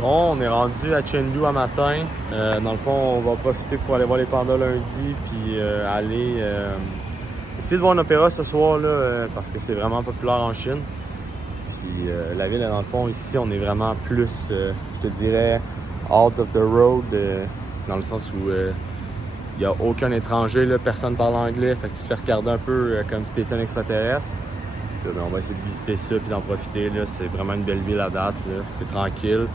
Bon, on est rendu à Chengdu à matin. Dans le fond, on va profiter pour aller voir les pandas lundi, puis aller essayer de voir un opéra ce soir là, parce que c'est vraiment populaire en Chine. Puis la ville, dans le fond, ici, on est vraiment plus, je te dirais, out of the road, dans le sens où il n'y a aucun étranger, là, personne parle anglais, fait que tu te fais regarder un peu comme si tu étais un extraterrestre. Là, ben, on va essayer de visiter ça puis d'en profiter. Là. C'est vraiment une belle ville à date. Là. C'est tranquille.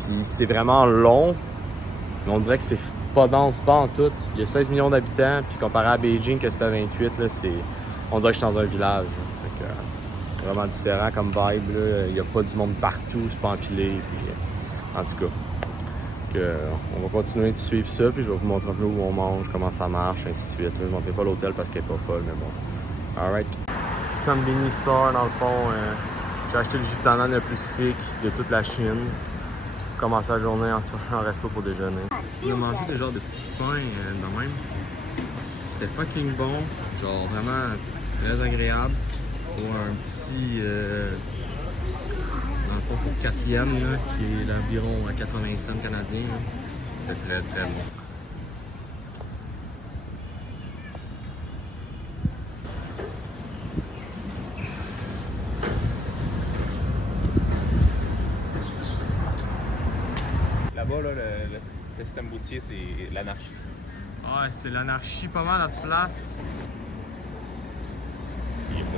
Puis c'est vraiment long, mais on dirait que c'est pas dense, pas en tout. Il y a 16 millions d'habitants, puis comparé à Beijing, que c'était 28, là, on dirait que je suis dans un village. Fait que, vraiment différent comme vibe. Là. Il n'y a pas du monde partout, c'est pas empilé. Puis, en tout cas, on va continuer de suivre ça, puis je vais vous montrer un peu où on mange, comment ça marche, ainsi de suite. Là. Je ne montrerai pas l'hôtel parce qu'elle est pas folle, mais bon. Alright. C'est comme Convenience Store, dans le fond. J'ai acheté le jus de banane le plus sick de toute la Chine. Commencer la journée en cherchant un resto pour déjeuner. On a mangé des genres de petits pains de même. C'était fucking bon, genre vraiment très agréable pour un petit dans le fond pour 4 yens là, qui est d'environ 80 cents canadiens. C'est très très bon. Là-bas, là, le système boutier, c'est l'anarchie. Ouais, c'est l'anarchie pas mal à notre place. Il est pas,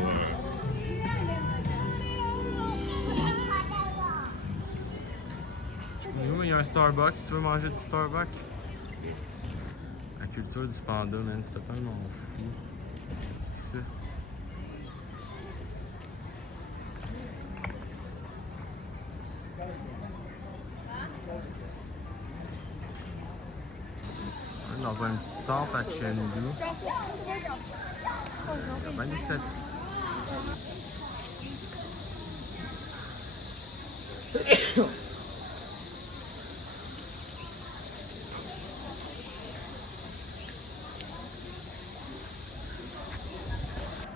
Nous, il y a un Starbucks si tu veux manger du Starbucks. La culture du panda, man, c'est totalement fou. C'est ça. On est dans un petit temple à Chengdu. Il y a bien des statues.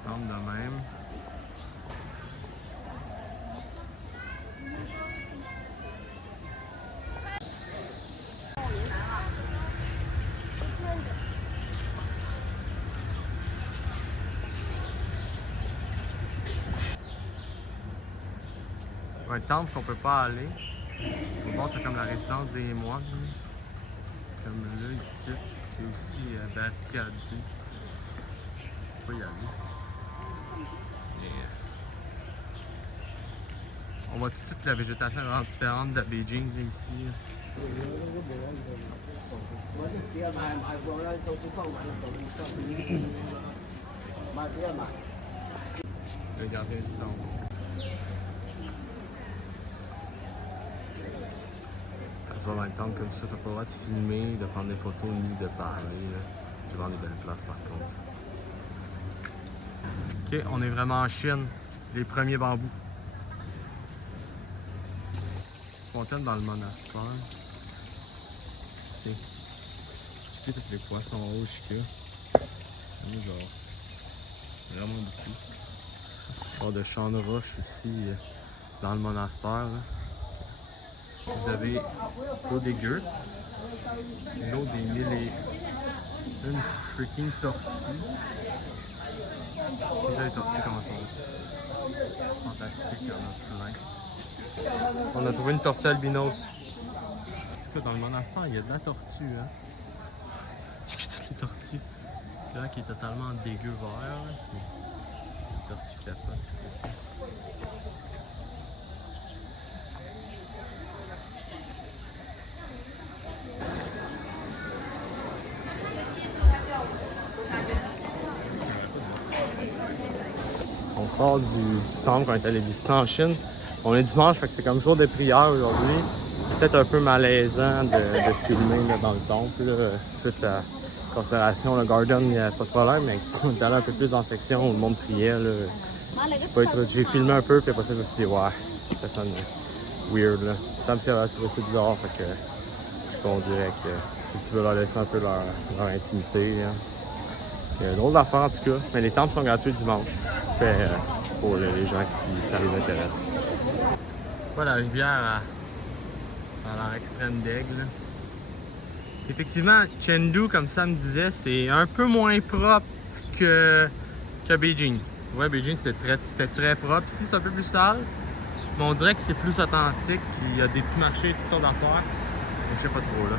Temple de même. Un temple qu'on peut pas aller. Au bord, t'as comme la résidence des moines. Comme là, ici. T'es aussi barricadé. Je peux pas y aller. Mais, on voit tout de suite que la végétation est vraiment différente de Beijing, là, ici. Le gardien du temple. Tu vas dans le temple comme ça, t'as pas le droit de filmer, de prendre des photos ni de parler. C'est vraiment des belles places par contre. Ok, on est vraiment en Chine. Les premiers bambous. Fontaine dans le monastère. Tu sais, tous les poissons rouges qu'il y a. Genre, vraiment beaucoup. Genre de champs de roche aussi dans le monastère. Là. Vous avez l'eau des gueux, l'eau des mille et une freaking tortue. Déjà les tortues comment sont fantastiques, il y en a plein. On a trouvé une tortue albinos. En tout cas, dans le monastère, il y a de la tortue. Hein? Toutes les tortues. Là qui est totalement dégueu vert. Les tortues capotent aussi. On sort du temple quand on est allé visiter en Chine. On est dimanche, fait que c'est comme jour de prière aujourd'hui. C'est peut-être un peu malaisant de filmer là, dans le temple. Là. Toute la conservation, le garden, il n'y a pas de problème, mais on est allé un peu plus dans la section où le monde priait. J'ai filmé un peu, puis après ça, je me suis dit, ouais, ça sonne weird. Là. Ça me fait trouver ça bizarre, fait que on dirait que si tu veux leur laisser un peu leur intimité. Hein. Il y a d'autres affaires en tout cas, mais les temples sont gratuits le dimanche. Fait, pour les gens qui ça les intéresse. Pas la rivière à a l'air extrême d'aigle. Effectivement, Chengdu, comme ça me disait, c'est un peu moins propre que Beijing. Ouais, Beijing c'était très propre. Ici, c'est un peu plus sale, mais on dirait que c'est plus authentique. Il y a des petits marchés, toutes sortes d'affaires. Donc, je sais pas trop là.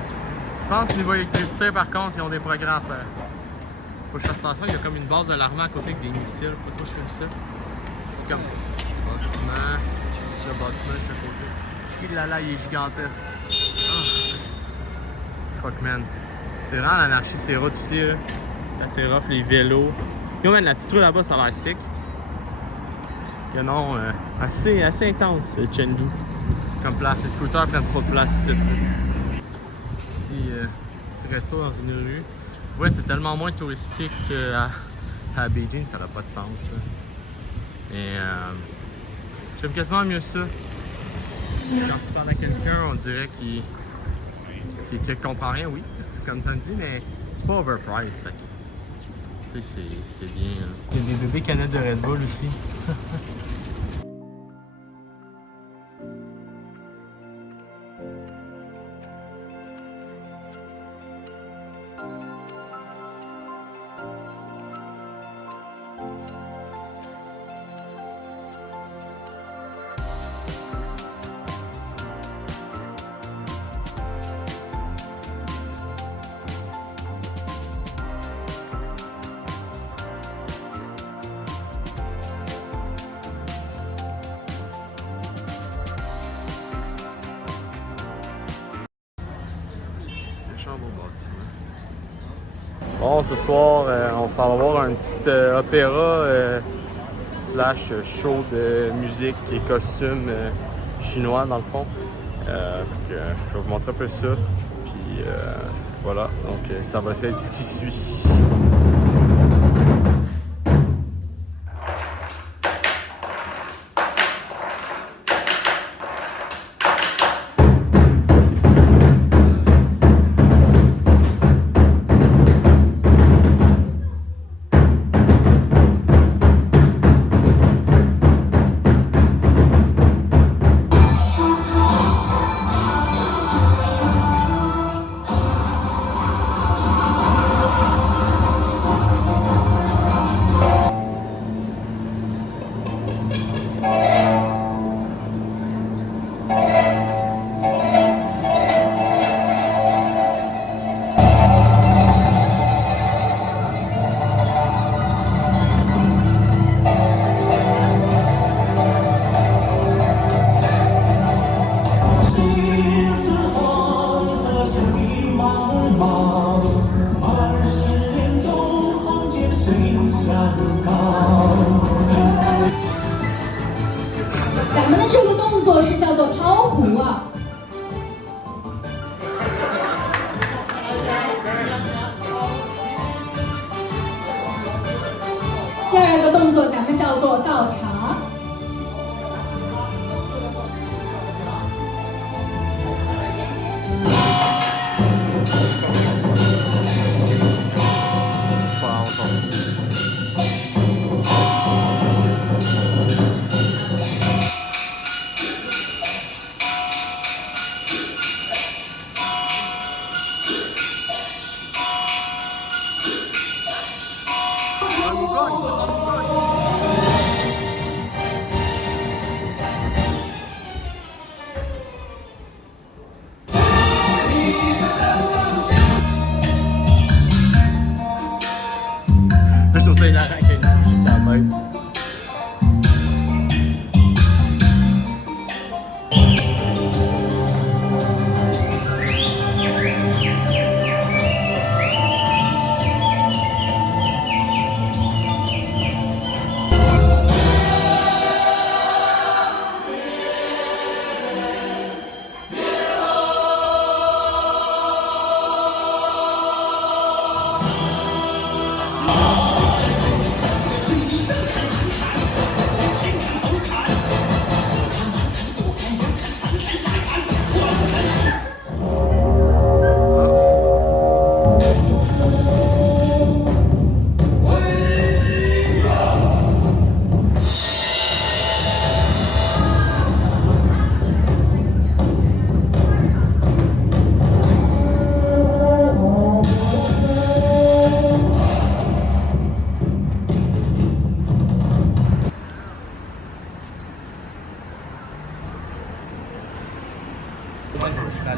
Je pense niveau électricité, par contre, ils ont des progrès à faire. Faut que je fasse attention, il y a comme une base d'alarmement à côté avec des missiles. Pas trop je fais ça. C'est comme bâtiment. Le bâtiment de ce côté. Et là, il est gigantesque. Ah. Fuck man. C'est vraiment l'anarchie, ces routes aussi. Là. Assez rough, les vélos. Yo man, la petite rue là-bas, ça a l'air sick. Canon assez intense, Chengdu. Comme place. Les scooters prennent trop de place ici. Ici, petit resto dans une rue. Ouais, c'est tellement moins touristique qu'à Beijing, ça n'a pas de sens. Ça. Mais j'aime quasiment mieux ça. Quand tu parles à quelqu'un, on dirait qu'il comprend rien, oui, comme ça me dit, mais c'est pas overpriced. Fait que, tu sais, c'est bien. Il y a des bébés canettes de Red Bull aussi. Bon, ce soir, on s'en va voir un petit opéra slash show de musique et costumes chinois dans le fond. Je vais vous montrer un peu ça. Puis voilà, donc ça va être ce qui suit.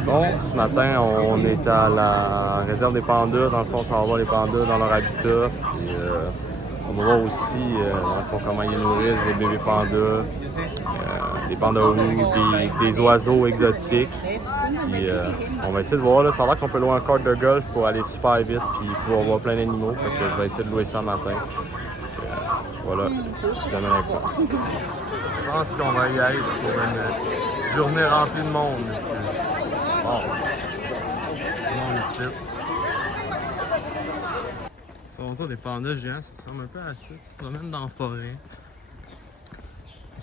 Bon, ce matin, on est à la réserve des pandas. Dans le fond, on s'en va voir les pandas dans leur habitat. Puis, on va voir aussi, dans le fond, comment ils nourrissent les bébés pandas, des pandas roux, des oiseaux exotiques. Puis, on va essayer de voir. Là, ça a l'air qu'on peut louer un cart de golf pour aller super vite puis pouvoir voir plein d'animaux. Fait que je vais essayer de louer ça le matin. Voilà, je t'amène avec moi. Je pense qu'on va y aller pour une journée remplie de monde ici. Bon, tout le monde ici. Ils sont autour des pandas géants, ça ressemble un peu à ça. Tu te promènes dans la forêt.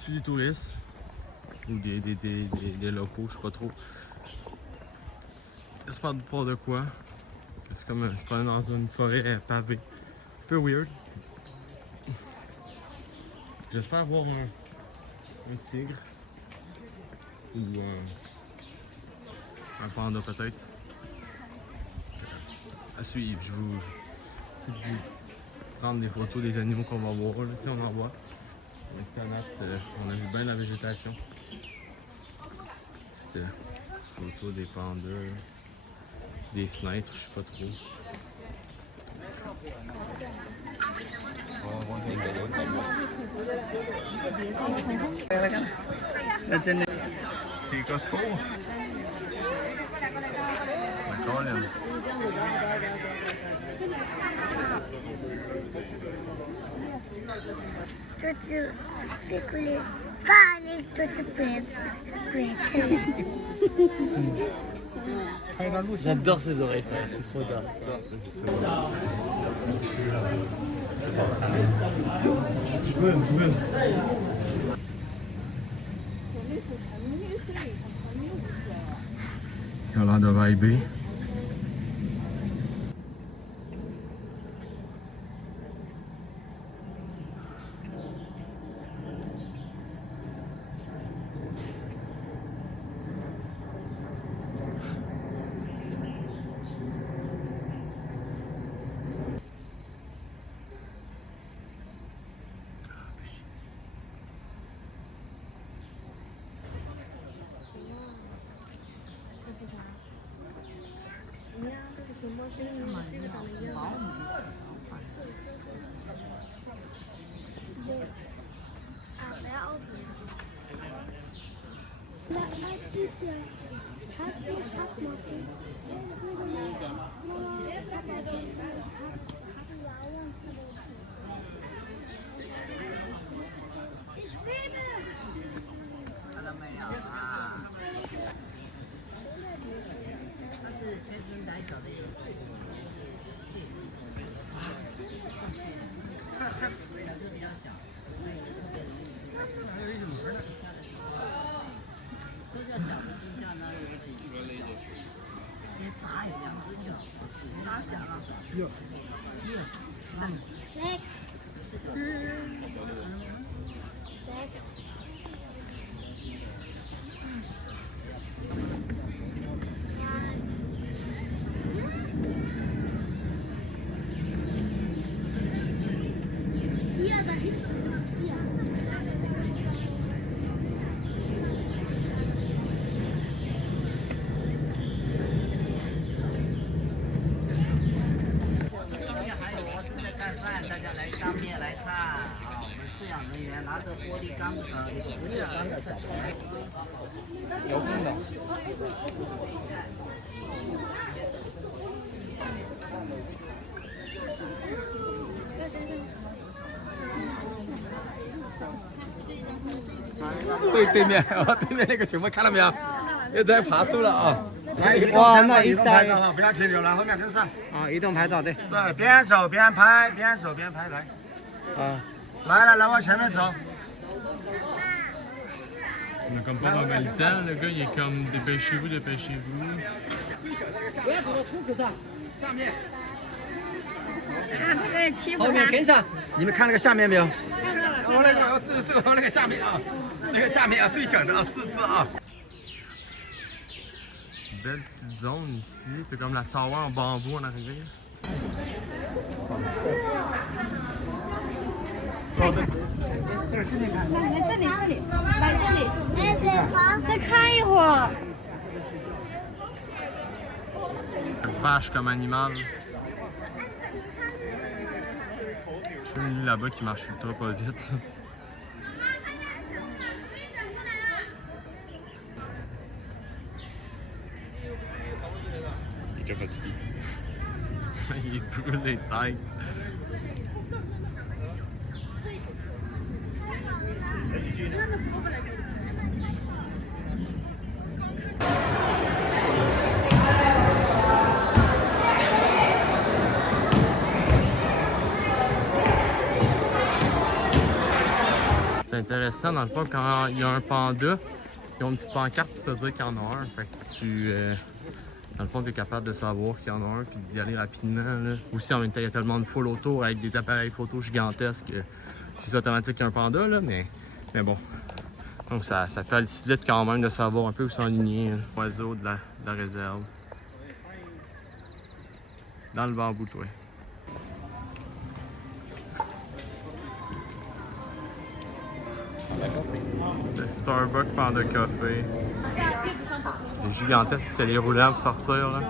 Tu des touristes ou des locaux, je sais pas trop. J'espère pas de quoi. C'est comme se promener dans une forêt pavée. Un peu weird. J'espère voir un tigre ou un panda peut-être. À suivre, je vous prendre des photos des animaux qu'on va voir. Là, si on en voit. On a vu bien la végétation. C'était photos des pandas, des fenêtres, je sais pas trop. C'est Costco. J'adore ces oreilles, c'est trop tard. Il a l'air de vibrer.对面那个熊猫看到没有？又在爬树了啊！哇，那一带哈，不要停留了，后面跟上。啊，移动拍照对。对，边走边拍，边走边拍，来。啊。来，往前面走。On a comme pas mal le temps, le gars il est comme dépêchez-vous. 不要走到出口上，下面。他在欺负后面他。跟上，你们看那个下面没有？看到了，哦，那个下面啊，那个下面啊，最小的啊，4只啊。Belle petite zone ici, t'as comme la tower en bambou en arrière. 来这里，来这里，再看一会儿。Pâche comme animal. Je suis là-bas qui marche ultra pas vite. Il est déjà fatigué. Il est brûlé tête. C'est intéressant, dans le fond, quand il y a un panda, ils ont une petite pancarte pour te dire qu'il y en a un. Fait que dans le fond, tu es capable de savoir qu'il y en a un puis d'y aller rapidement. Là. Aussi, en même temps, il y a tellement de foule autour avec des appareils photo gigantesques que c'est automatique qu'il y a un panda, là, mais bon. Donc, ça facilite quand même de savoir un peu où s'enligner. Oiseau de la réserve. Dans le bambou, toi. Le Starbucks Panda Café. C'est gigantesque escalier roulant pour sortir là.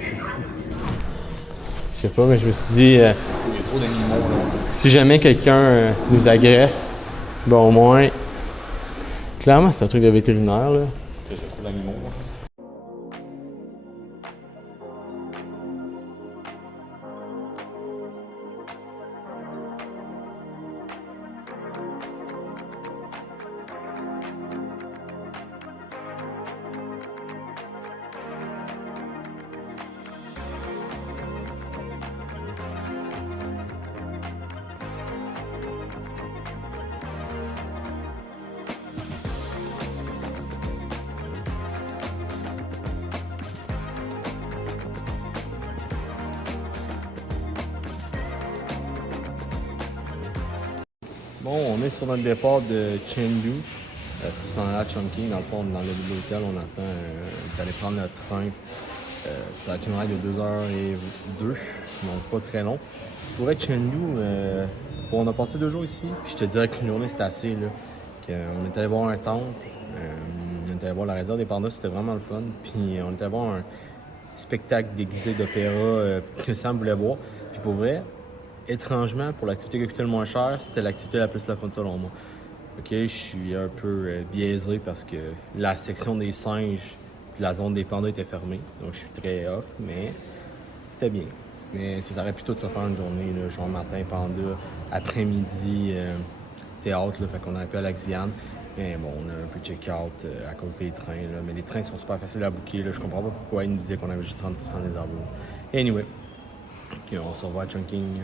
C'est fou. Je sais pas, mais je me suis dit si jamais quelqu'un nous agresse, bon au moins. Clairement c'est un truc de vétérinaire là. Bon, on est sur notre départ de Chengdu pour s'en aller à Chongqing. Dans le fond, dans l'hôtel, on attend d'aller prendre le train. Ça va être une ride de 2h02, donc pas très long. Pour être Chengdu, bon, on a passé 2 jours ici, puis je te dirais qu'une journée c'était assez. Là, on est allé voir un temple, on est allé voir la réserve des pandas, c'était vraiment le fun. Puis on est allé voir un spectacle déguisé d'opéra que Sam voulait voir. Puis pour vrai, étrangement, pour l'activité qui coûtait le moins cher, c'était l'activité la plus la fun selon moi. Ok, je suis un peu biaisé parce que la section des singes de la zone des pandas était fermée. Donc je suis très off, mais c'était bien. Mais ça aurait pu tout se faire une journée, là, genre matin, panda, après-midi, théâtre, là, fait qu'on aurait pu aller à Xi'an. Mais bon, on a un peu check-out à cause des trains, là. Mais les trains sont super faciles à booker, là. Je comprends pas pourquoi ils nous disaient qu'on avait juste 30% des arbres. Anyway, okay, on se revoit à Chongqing.